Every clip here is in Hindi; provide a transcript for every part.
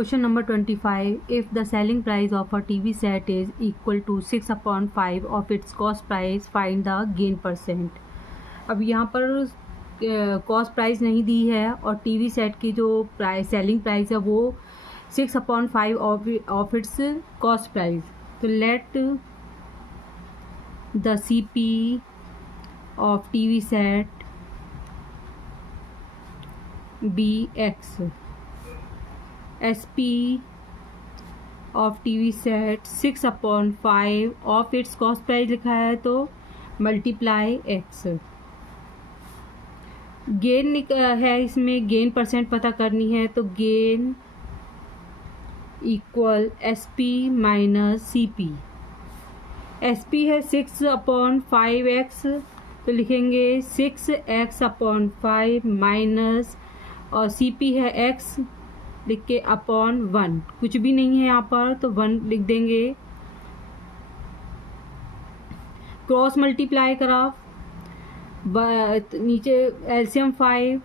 Question number 25. If the selling price of a TV set is equal to 6/5 of its cost price, find the gain percent. अब यहाँ पर कॉस्ट प्राइस नहीं दी है और टीवी सेट की जो सेलिंग प्राइस है वो 6/5 ऑफ इट्स कॉस्ट प्राइस. तो let the CP of TV set be X. SP of TV set 6/5 of its cost price लिखा है तो मल्टीप्लाई X. गेन है, इसमें गेन परसेंट पता करनी है तो gain equal SP minus CP. SP है 6/5X तो लिखेंगे 6X/5 माइनस और CP है X लिख के अपॉन 1. कुछ भी नहीं है यहाँ पर तो 1 लिख देंगे. क्रॉस मल्टीप्लाई करा, नीचे एलसीएम 5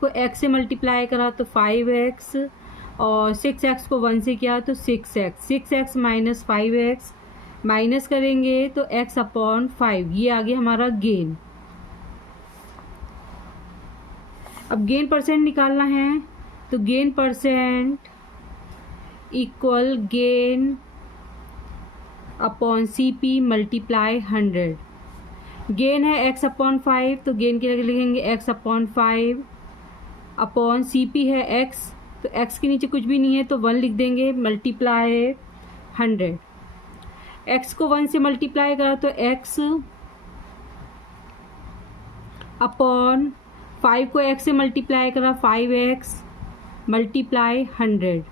को x से मल्टीप्लाई करा तो 5x और 6x को 1 से किया तो 6x माइनस 5x माइनस करेंगे तो x/5. ये आ गया हमारा गेन. अब गेन परसेंट निकालना है तो gain percent equal gain upon CP multiply 100. Gain है x/5 तो गेन के लिए लिखेंगे x/5 अपॉन CP है x तो x के नीचे कुछ भी नहीं है तो 1 लिख देंगे मल्टीप्लाई 100. x को 1 से मल्टीप्लाई करा तो x अपॉन 5 को x से मल्टीप्लाई करा 5x मल्टीप्लाई 100.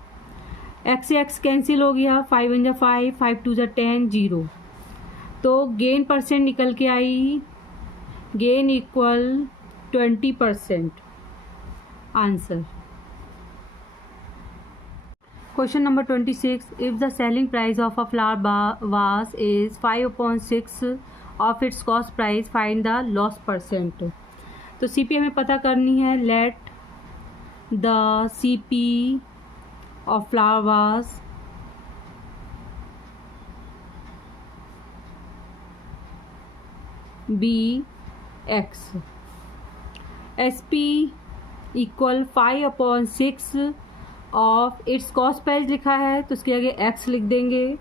x से x कैंसिल हो गया, 5 1 जा 5, 5 2 जा 10, 0. तो गेन परसेंट निकल के I gain equal 20%. Answer. Question number 26. If the selling price of a flower vase is 5/6 of its cost price, find the loss percent. तो CP हमें पता करनी है. Let the CP of flower vase be X. SP equal 5/6 of its cost price लिखा है तो उसके आगे x लिख देंगे.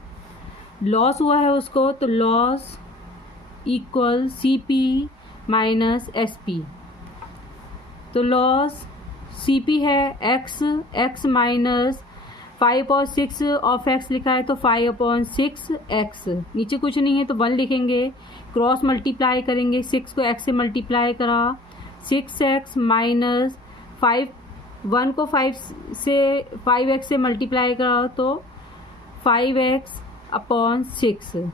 लॉस हुआ है उसको तो loss equal CP minus SP. तो लॉस CP है x माइनस 5/6 ऑफ x लिखा है तो 5/6x. नीचे कुछ नहीं है तो 1 लिखेंगे. क्रॉस मल्टीप्लाई करेंगे, 6 को x से मल्टीप्लाई करा 6x माइनस 1 को 5x से मल्टीप्लाई करा तो 5x/6.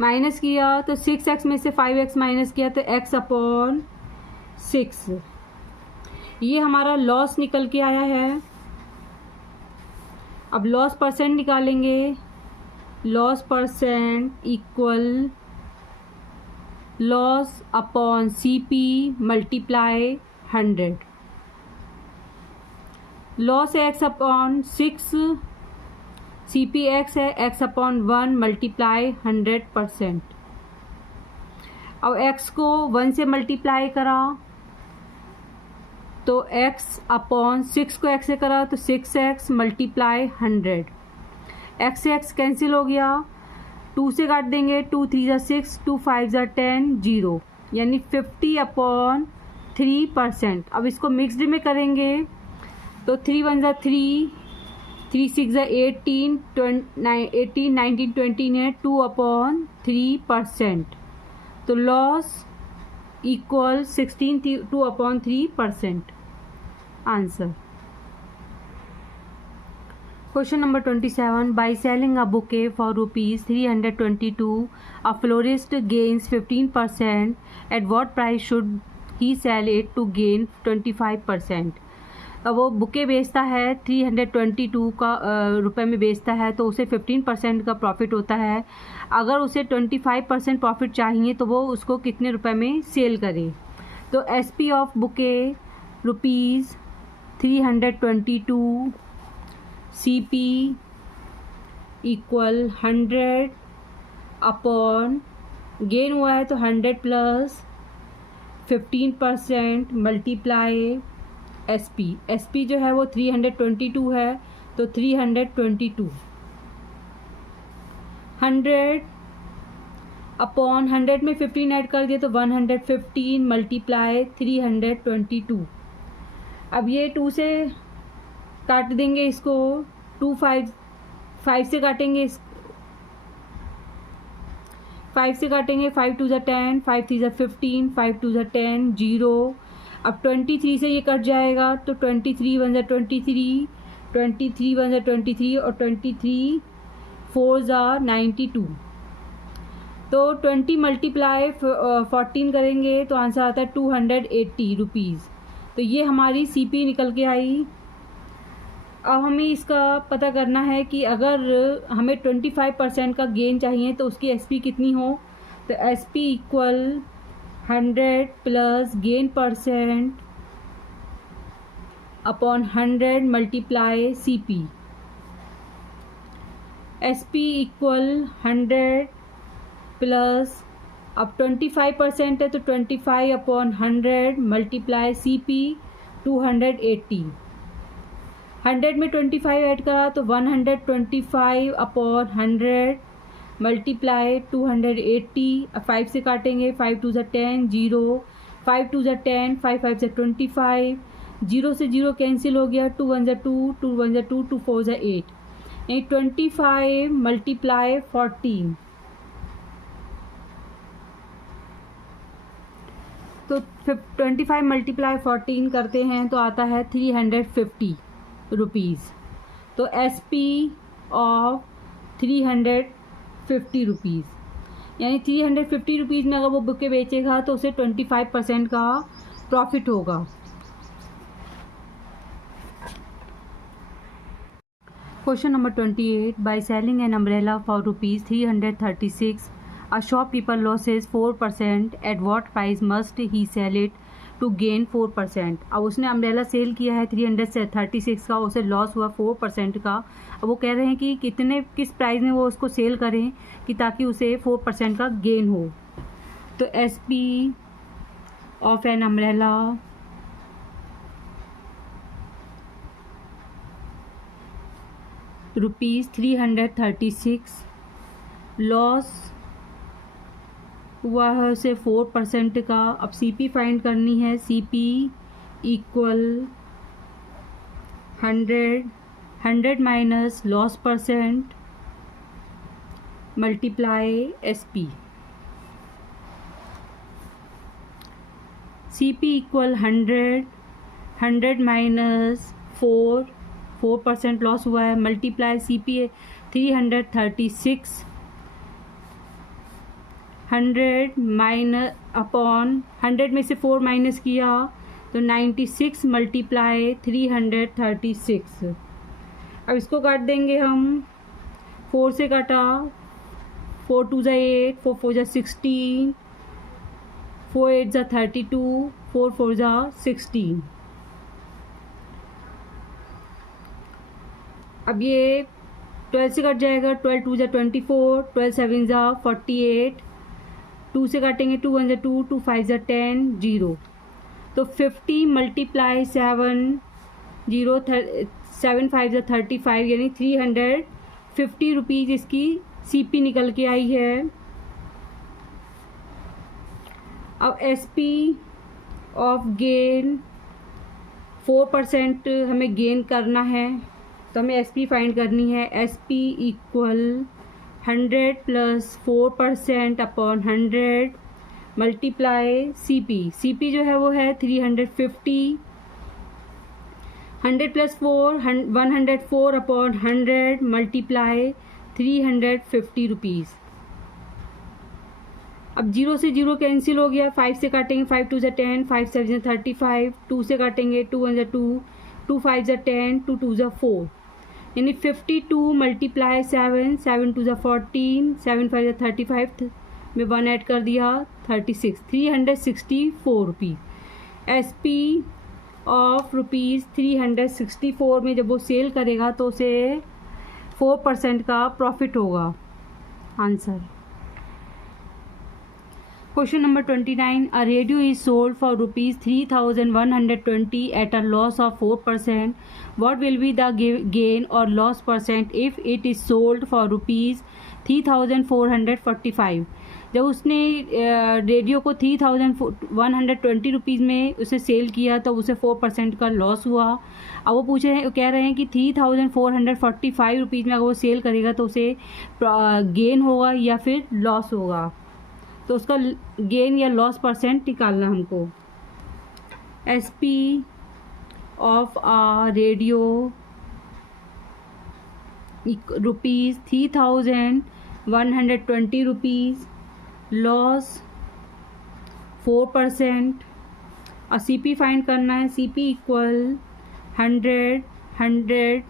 माइनस किया तो 6x में से 5x माइनस किया तो x/6. ये हमारा लॉस निकल के आया है. अब लॉस परसेंट निकालेंगे. Loss percent equal loss upon CP multiply 100. Loss है x/6, CP x है x/1 मल्टीप्लाई 100%. अब x को 1 से मल्टीप्लाई करा तो x/6 को x से करा तो 6x मल्टीप्लाई 100. x से x कैंसिल हो गया, 2 से काट देंगे, 2 3 जा 6, 2 5 जा 10, 0 यानी 50/3%. अब इसको मिक्सड में करेंगे तो 3 1 जा 3, 3 6 जा 18, 19 20 है 2/3%. तो loss equal 16 2/3%. Answer. Question number 27. By selling a bouquet for ₹322, a florist gains 15%. At what price should he sell it to gain 25%? वो बुके बेचता है 322 का रुपये में बेचता है तो उसे 15% का प्रॉफिट होता है. अगर उसे 25% प्रॉफिट चाहिए तो वो उसको कितने रुपए में सेल करे. तो SP of bouquet 322, CP equal 100 upon gain हुआ है तो 100 प्लस 15% मल्टीप्लाई SP। SP जो है वो 322 है तो 322 100 अपॉन 100 में 15 ऐड कर दिए तो 115 मल्टीप्लाई 322। अब ये 2 से काट देंगे इसको, 5 से काटेंगे, 5 से काटेंगे, 5 2 10, 5 3 15, 5 2 10, 0। अब 23 से ये कट जाएगा तो 23 1 23, 23 1 23 और 23 4 92। तो 20 मल्टीप्लाई 14 करेंगे तो आंसर आता है 280 रुपीज़। तो ये हमारी CP निकल के आई। अब हमें इसका पता करना है कि अगर हमें 25% का गेन चाहिए तो उसकी SP कितनी हो। तो SP equal 100 plus gain percent upon 100 multiply CP। SP equal 100 plus, अब 25% है तो 25 अपॉन 100 मल्टीप्लाई CP 280। 100 में 25 ऐड करा तो 125 अपॉन 100 मल्टीप्लाई 280। अब 5 से काटेंगे, 5 2 10, 0, 5 2 10, 5 5 25, 0 से 0 कैंसिल हो गया, 2 1 2, 2 1 2, 2 4 8, यानी 25 मल्टीप्लाई 14। तो 25 मल्टीप्लाई 14 करते हैं तो आता है 350 रुपीज़। तो SP ऑफ 350 रुपीज़, यानी 350 रुपीज़ में अगर वो बुकें बेचेगा तो उसे 25% का प्रॉफिट होगा। Question number 28, by selling an umbrella for rupees 336 a shopkeeper loses 4%, at what price must he sell it to gain 4%। अब उसने अम्ब्रेला सेल किया है 336 का, उसे लॉस हुआ 4% का। अब वो कह रहे हैं कि किस प्राइस में वो उसको सेल करें कि ताकि उसे 4% का गेन हो। तो SP of an umbrella rupees 336, loss हुआ है उसे 4% का। अब CP फाइंड करनी है। CP equal 100 minus loss percent multiply SP। CP equal 100 minus 4% loss हुआ है, मल्टीप्लाई CP 336, 100 माइनस अपॉन 100 में से 4 माइनस किया तो 96 मल्टीप्लाई 336। अब इसको काट देंगे हम, 4 से काटा, 4 2 8, 4 4 16, 4 8 32, 4 4 16। अब ये 12 से कट जाएगा, 12 2 24, 12 7 48, 2 से काटेंगे, 2 1 2, 2 5 10, 0। तो 50 मल्टीप्लाई 7, 0 7 5 35, यानी 350 रुपीज़ इसकी CP निकल के आई है। अब SP ऑफ गेन 4% हमें गेन करना है तो हमें SP फाइंड करनी है। SP equal 100 plus 4% upon 100 multiply CP। CP जो है वो है 350, 100 प्लस 4 104 अपॉन 100 मल्टीप्लाई 350 रुपीज़। अब 0 से 0 कैंसिल हो गया, 5 से काटेंगे, 5 2 10, 5 7 35, 2 से काटेंगे, 2 1 2, 2 5 10, 2 2 4, यानी 52 मल्टीप्लाई 7, 7 2 14, 7 5 35 में 1 ऐड कर दिया, 36, 364 रुपीज़। SP ऑफ ₹364 में जब वो सेल करेगा तो उसे 4% का प्रॉफिट होगा। Answer. Question number 29. A radio is sold for ₹3,120 at a loss of 4%. What will be the gain or loss percent if it is sold for ₹3,445? जब उसने रेडियो को 3,120 रुपीज़ में उसे सेल किया तो उसे 4% का लॉस हुआ। अब वो कह रहे हैं कि 3,445 रुपीज़ में अगर वो सेल करेगा तो उसे गेन होगा या फिर लॉस होगा। तो उसका गेन या लॉस परसेंट निकालना हमको। SP of a radio ₹3,120 rupees, loss 4%। और CP फाइंड करना है। CP equal 100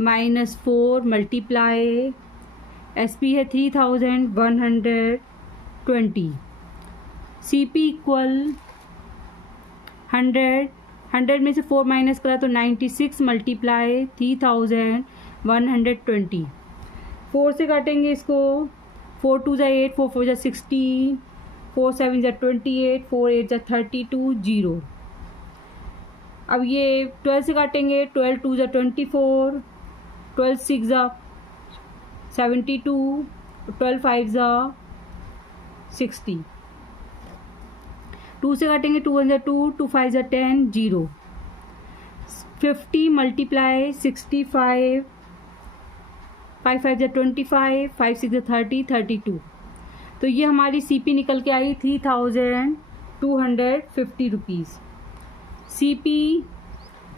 minus 4 multiply SP है 3,120। CP इक्वल 100 में से 4 माइनस करा तो 96 मल्टीप्लाई 3,120। 4 से काटेंगे इसको। 4 2 जा 8, 4 4 जा 16, 4 7 जा 28, 4 8 जा 32, 0। अब ये 12 से काटेंगे। 12 2 जा 24, 12 6 जा 72, 12 5 जा 60। 2 से काटेंगे। 2 1 जा 2, 2 5 जा 10, 0। 50 मल्टीप्लाई 65, 5 5 जा 25, 5 6 जा 30, 32। तो ये हमारी CP निकल के आई 3,250 रुपीज़। CP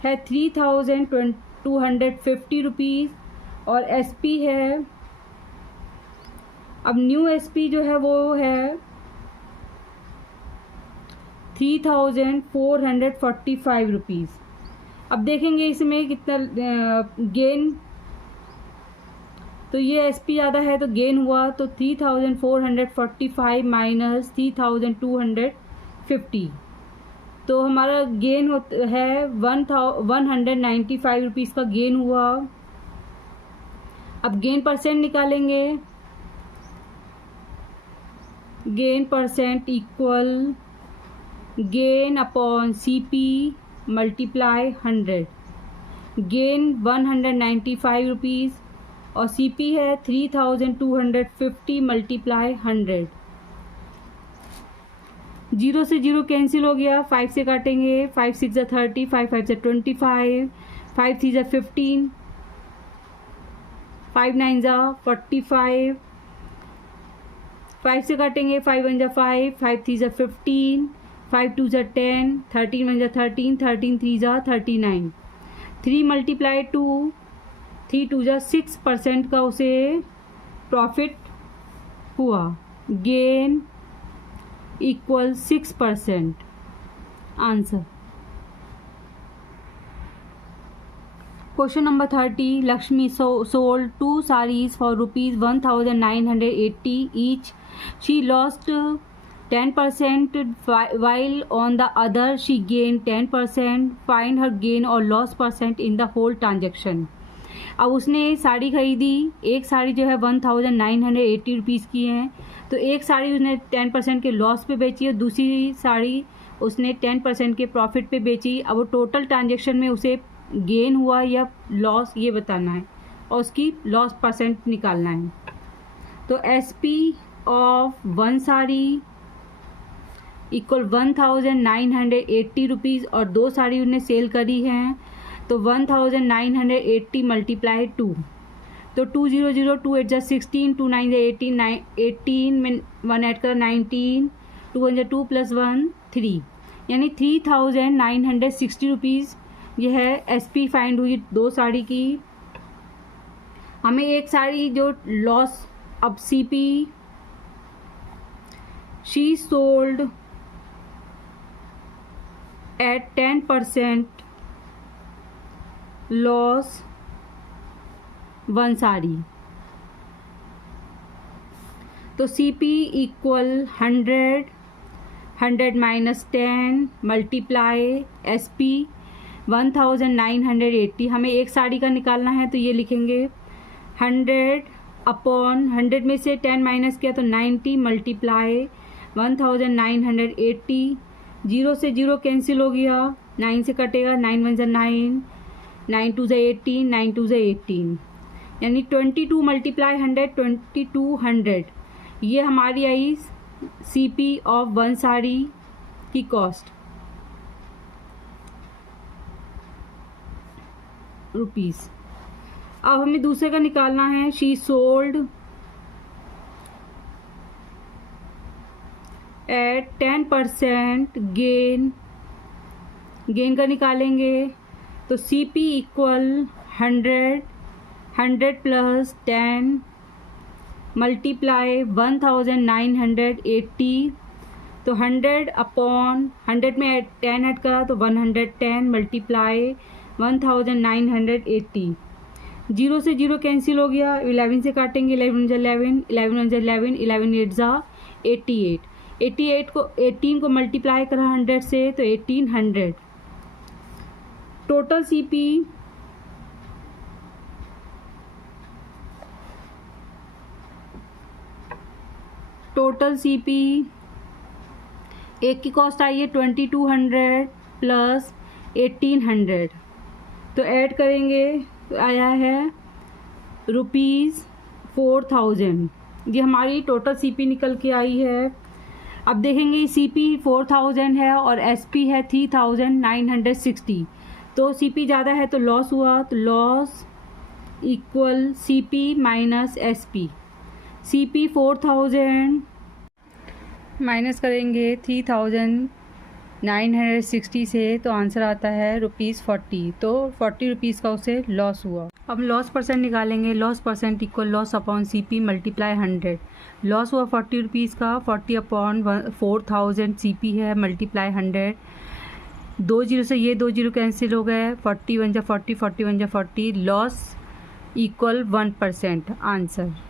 है 3,250 रुपीज़ और SP है, अब न्यू SP जो है वो है 3,445 रुपीज़। अब देखेंगे इसमें कितना गेन। तो ये SP ज़्यादा है तो गेन हुआ, तो 3,445 माइनस 3,250, तो हमारा गेन है 195 रुपीज़ का गेन हुआ। अब गेन परसेंट निकालेंगे। Gain percent equal gain upon CP multiply 100। Gain 195 rupees और CP है 3,250 मल्टीप्लाई 100। 0 से 0 कैंसिल हो गया। 5 से काटेंगे। 5 6 जा 30, 5 5 जा 25, 5 3 जा 15, 5 9 जा 45। 5 से काटेंगे। 5 1 जा 5, 5 3 जा 15, 5 2 जा 10, 13 1 जा 13, 13 3 जा 39। 3 मल्टीप्लाई 2, 3 2 जा 6% का उसे प्रॉफिट हुआ। Gain equal 6%। Answer. Question number 30. Lakshmi sold 2 sarees for ₹1,980 each. She lost 10% while on the other she gained 10%. Find her gain or loss percent in the whole transaction. अब उसने साड़ी खरीदी। एक साड़ी जो है 1,980 रुपीज़ की है, तो एक साड़ी उसने 10% के लॉस पे बेची और दूसरी साड़ी उसने 10% के प्रॉफिट पे बेची। अब वो टोटल ट्रांजेक्शन में उसे गेन हुआ या लॉस ये बताना है और उसकी लॉस परसेंट निकालना है। तो SP of 1 sari equal 1,980 rupees और 2 साड़ी उन्हें सेल करी हैं, तो 1,980 मल्टीप्लाई 2, तो 2 0 0 2 8 जा 16, 2 9 जा 18, 18 में 1 ऐड कर 19, 2 1 जा 2 प्लस 1 3, यानी 3,960 रुपीज़ ये है SP फाइंड हुई 2 साड़ी की। हमें एक साड़ी जो लॉस, अब CP she sold at 10% loss 1 sari, तो CP equal 100 100 minus 10 multiply SP 1980। हमें एक साड़ी का निकालना है तो ये लिखेंगे 100 अपॉन 100 में से 10 माइनस किया तो 90 मल्टीप्लाई 1980। 0 से 0 कैंसिल हो गया, 9 से कटेगा, 9 1 जा 9, 9 2 जा 18, 9 2 जा 18, यानी 22 मल्टीप्लाई 100 2200। ये हमारी आई CP ऑफ वन साड़ी की कॉस्ट रुपीस। अब हमें दूसरे का निकालना है। शी सोल्ड एट 10% गेन का निकालेंगे तो CP इक्वल 100 प्लस 10 मल्टीप्लाई 1980। तो 100 अपॉन 100 में 10 ऐड करा तो 110 मल्टीप्लाई 1980। 0 से 0 कैंसिल हो गया, 11 से काटेंगे, 11 जा 11, 11 1 जा 11, 11 8 जा 88। 88 को 18 को मल्टीप्लाई करा 100 से तो 1800। टोटल CP एक की कॉस्ट आई है 2200 प्लस 1800, तो ऐड करेंगे तो आया है ₹4000। ये हमारी टोटल CP निकल के आई है। अब देखेंगे CP 4000 है और SP है 3960, तो CP ज़्यादा है तो लॉस हुआ, तो loss equal CP minus SP। CP 4000 minus करेंगे 3960 से तो आंसर आता है ₹40, तो 40 रुपीज़ का उसे लॉस हुआ। अब लॉस परसेंट निकालेंगे। Loss percent equal loss upon CP multiply 100। Loss हुआ 40 रुपीज़ का, 40 अपॉन 4000 CP है मल्टीप्लाई 100। 2 0 से ये 2 0 कैंसिल हो गए, 40 1 जा 40, 40 1 जा 40, लॉस इक्वल 1% आंसर।